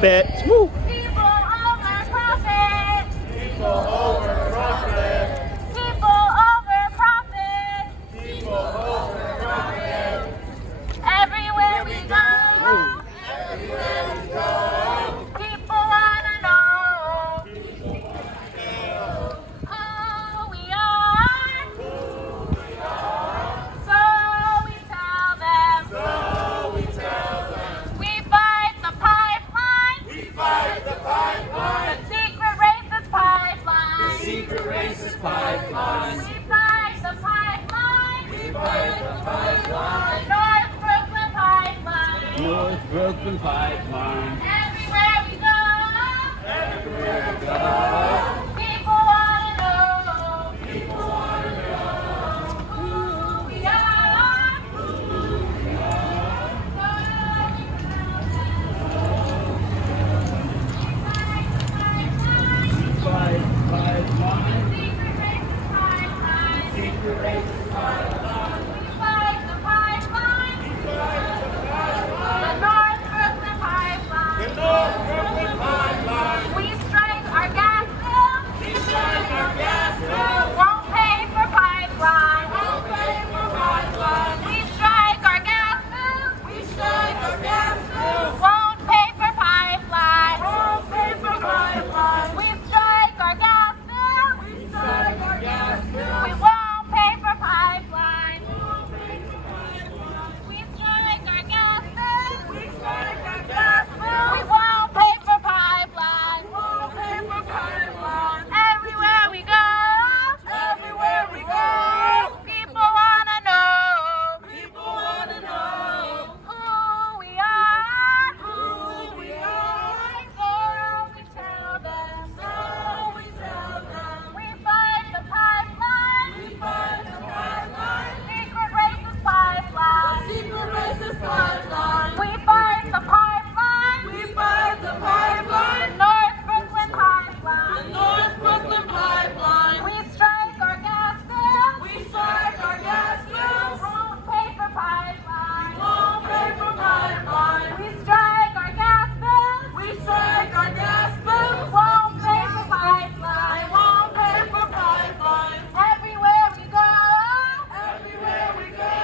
profits. Woo. People over profit. People over profit. People over profit. People over profit. Everywhere we go. Everywhere we go. People wanna know who we are. So we tell them. We fight the pipeline. We fight the pipeline. The secret racist pipeline. Secret racist pipeline. We fight the pipeline. We fight the pipeline. The North Brooklyn pipeline. North Brooklyn Pipeline. Everywhere we go. Everywhere we go. People wanna know who we are. Fight pipeline. Secret racist pipeline. Secret racist pipeline. We fight the pipeline. The North Brooklyn pipeline. The North Brooklyn pipeline. We strike our gas bill. We strike our gas bill. Won't pay for pipeline. Won't pay for pipeline. We strike our gas bill. We strike our gas bill. Won't pay for pipeline. Won't pay for pipeline. We strike our gas bill. We strike our gas bill. We won't pay for pipeline. We strike our gas bill. We strike our gas bill. We won't pay for pipeline. Won't pay for pipeline. Everywhere we go. Everywhere we go. People wanna know People wanna know who we are. who we are. So we tell them. So we tell them. We fight the pipeline. We fight the pipeline. Secret racist pipeline. Secret racist pipeline. We fight the pipeline. We fight the pipeline. North Brooklyn The pipeline. North Brooklyn pipeline. We strike our gas bill. We strike our gas bills. Won't pay for pipeline. Won't pay for pipeline. We strike our gas bill. We strike our gas bills. Won't pay for pipeline. Won't pay for pipeline. Everywhere we go. Everywhere we go.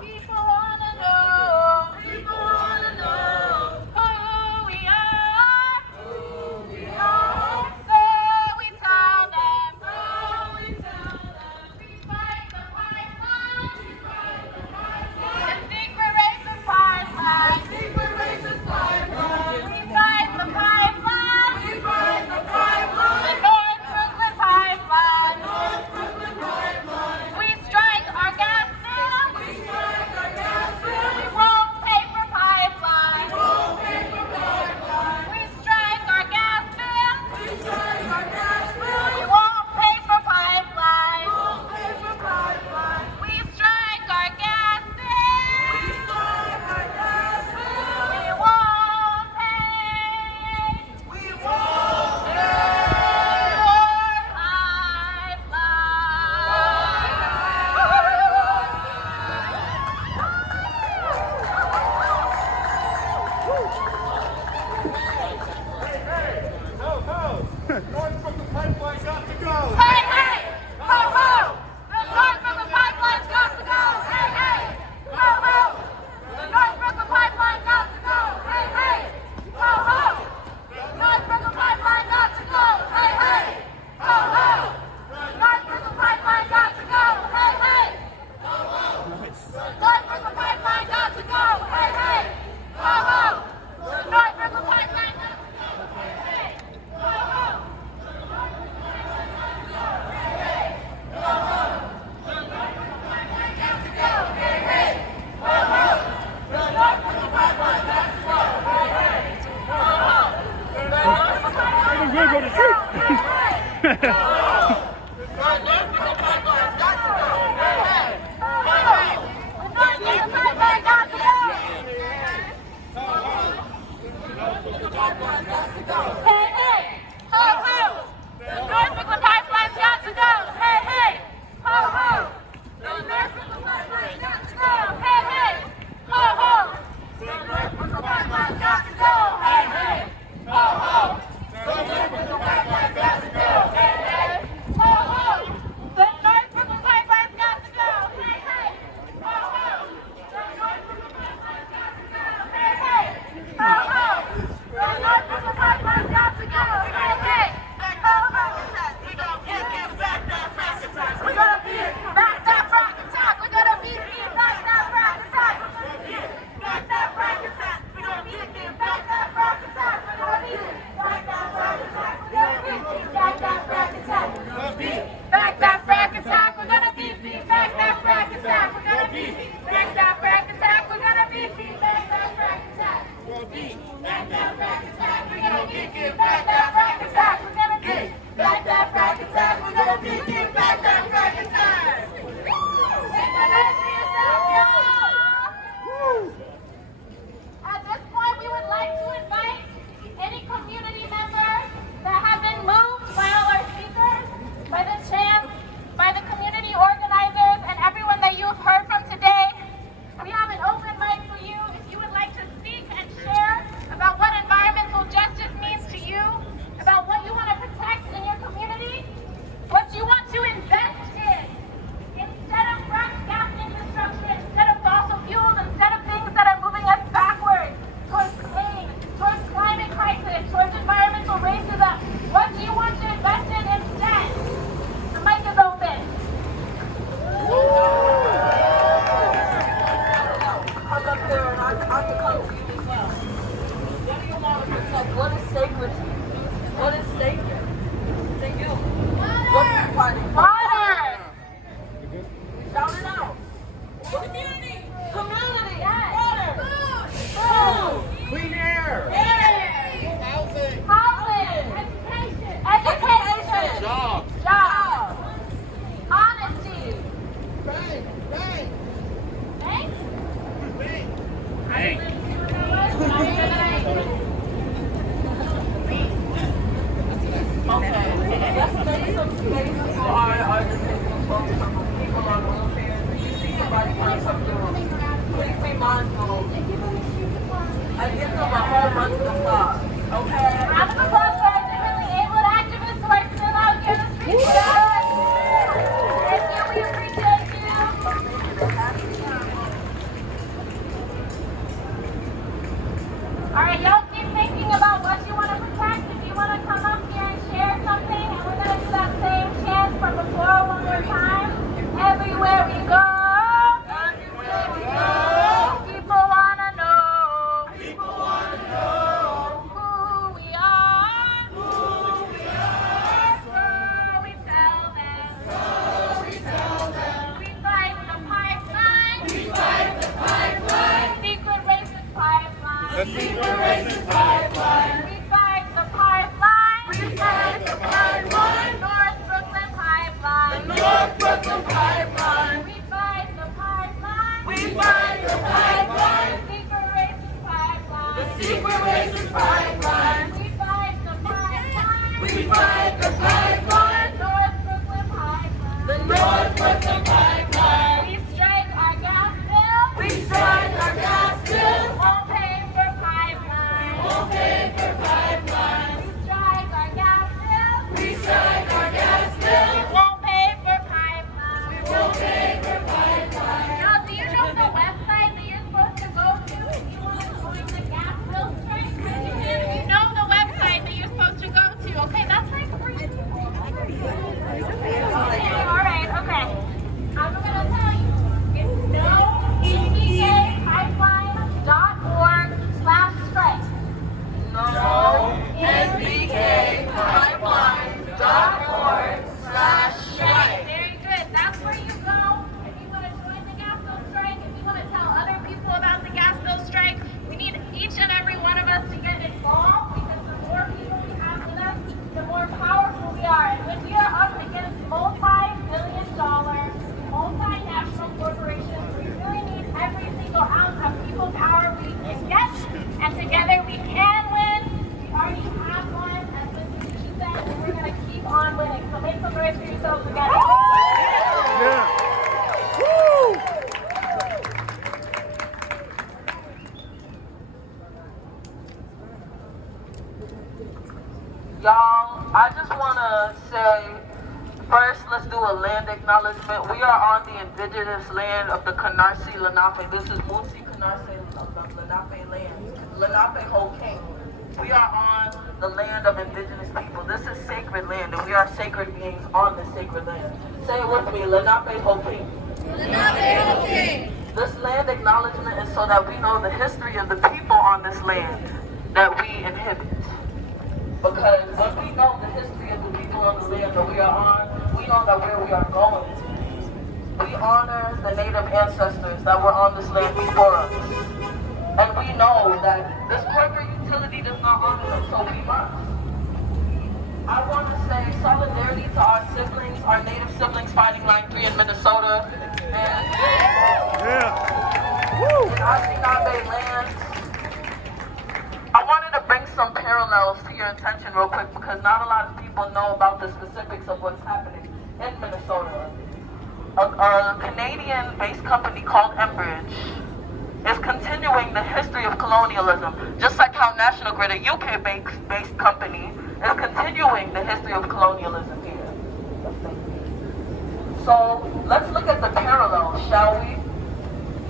People wanna know People wanna know who we are. who we are. So we tell them. So we tell them. We fight the pipeline. We fight the The pipeline. secret racist pipeline. Secret racist pipeline. We fight the pipeline. We fight the The pipeline. North Brooklyn pipeline. North Brooklyn pipeline. We strike our gas bill. We strike our gas We bills. won't pay for pipeline. Won't pay for pipeline. We strike our gas bill. We strike our gas We bills. won't pay for pipeline. Won't pay for pipeline. We strike our gas bill. We strike our gas bills. We won't pay We won't for pay. North Brooklyn pipeline got to go. Hey, hey! Ho, ho! The North Brooklyn pipeline's got to go! Hey, hey! Ho, ho! The North Brooklyn pipeline got to go! Hey, hey! Ho, ho! The North Brooklyn pipeline got to go! Hey, hey! Ho, ho! The North Brooklyn pipeline got to go! Hey, hey! Ho, ho! The North Brooklyn pipeline got to go! Hey, hey! Ho, ho! The North Brooklyn pipeline got to go! Hey, hey! Ho, ho! We're gonna go to sleep. Hey, hey! Ho, ho! The North Brooklyn pipeline's got to go! Hey, hey! Ho, ho! The North Brooklyn pipeline's got to go! Hey, hey! Ho, ho! The North Brooklyn pipeline's got to go! Hey, hey! Many people are disabled folks, people on wheelchairs. If you see somebody trying something, please be mindful and give them a whole bunch of applause. Okay? Round of applause for our differently abled activists who are still out here in the streets with us. Thank you, we appreciate you. All right, y'all keep thinking about what you want to protect. If you want to come up here and share something, and we're going to do that same chant from before one more time. Everywhere we go, people want to know who we are. So we tell them. We fight the pipeline. Secret racist pipeline. We fight the pipeline. North Brooklyn pipeline. We fight the pipeline. Secret racist pipeline. We fight the pipeline. North Brooklyn pipeline. We strike our gas bill. Won't pay for pipeline. We strike our gas bill. Won't pay for pipeline. Now, do you know the website that you're supposed to go to if you want to join the gas bill strike? If you know the website that you're supposed to go to, okay, that's like free. All right, okay. I'm going to tell you. It's nonbkpipeline.org/strike. nonbkpipeline.org/strike. Very good. That's where you go if you want to join the gas bill strike, if you want to tell other people about the gas bill strike. We need each and every one of us to get involved because the more people we have with us, the more powerful we are. And when we are up against multi-billion-dollar, multinational corporations, we really need every single ounce of people power we can get. And together we can win. We already have won, as Mrs. Tucci said, and we're going to keep on winning. So make some noise for yourselves again. Y'all, I just want to say, first, let's do a land acknowledgement. We are on the indigenous land of the Canarsie Lenape. This is Musi Canarsie of the Lenape land, Lenape Ho King. We are on the land of indigenous people. This is sacred land, and we are sacred beings on this sacred land. Say it with me, Lenape Ho King. This land acknowledgement is so that we know the history of the people on this land that we inhabit. Because when we know the history of the people on the land that we are on, we know that where we are going to. We honor the native ancestors that were on this land before us. And we know that this corporate utility does not honor them, so we must. I want to say solidarity to our siblings, our native siblings fighting Line 3 in Minnesota. And in Anishinaabe lands. I wanted to bring some parallels to your attention real quick because not a lot of people know about the specifics of what's happening in Minnesota. A Canadian-based company called Enbridge is continuing the history of colonialism, just like how National Grid, a UK-based company, is continuing the history of colonialism here. So let's look at the parallels, shall we?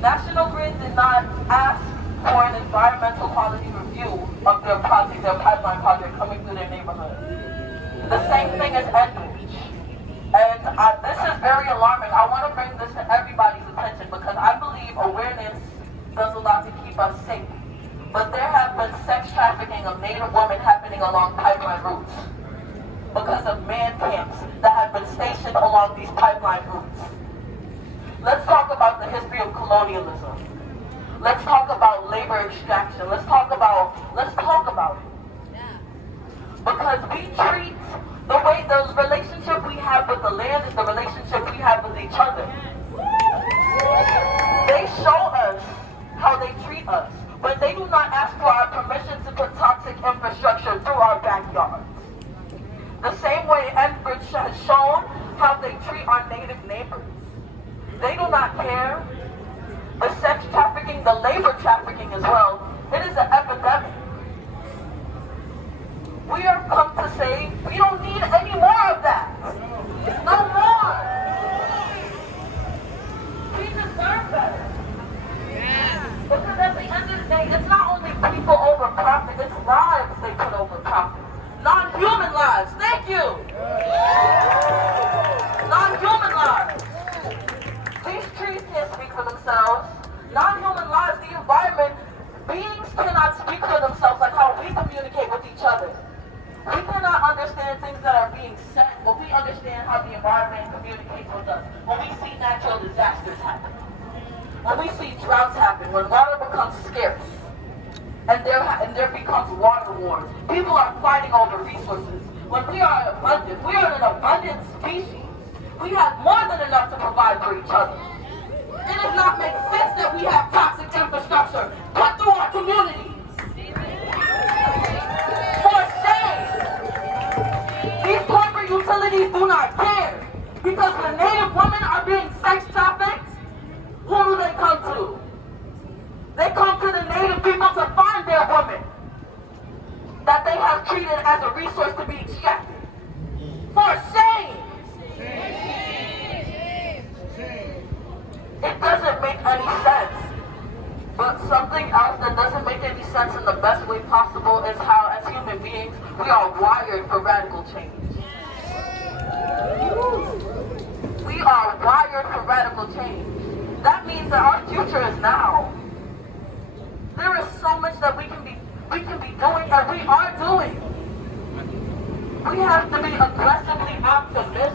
National Grid did not ask for an environmental quality review of their project, their pipeline project coming through their neighborhood. The same thing as Enbridge. And this is very alarming. I want to bring this to everybody's attention because I believe awareness does a lot to keep us safe. But there have been sex trafficking of Native women happening along pipeline routes because of man camps that have been stationed along these pipeline routes. Let's talk about the history of colonialism. Let's talk about labor extraction. Let's talk about it. Because we treat the way the relationship we have with the land is the relationship we have with each other. They show us how they treat us, but they do not ask for our permission to put toxic infrastructure through our backyards. The same way Enbridge has shown have come to say we don't need any more of that. No more. We deserve better. Because at the end of the day, it's not only people over profit, it's lives they put over profit. Non-human lives. Thank you. Non-human lives. These trees can't speak for themselves. Non-human lives, the environment, beings cannot speak for themselves like how we communicate with each other. We cannot understand things that are being said, but we understand how the environment communicates with us. When we see natural disasters happen, when we see droughts happen, when water becomes scarce, and there becomes water wars. People are fighting over resources. When we are abundant, we are an abundant species. We have more than enough to provide for each other. It does not make sense that we have toxic infrastructure put through our communities. For shame. These corporate utilities do not care. Because when Native women are being sex trafficked, who do they come to? They come to the Native people to find their women that they have treated as a resource to be extracted. For shame! It doesn't make any sense. But something else that doesn't make any sense in the best way possible is how, as human beings, we are wired for radical change. We are wired for radical change. That means that our future is now. There is so much that we can be doing and we are doing. We have to be aggressive.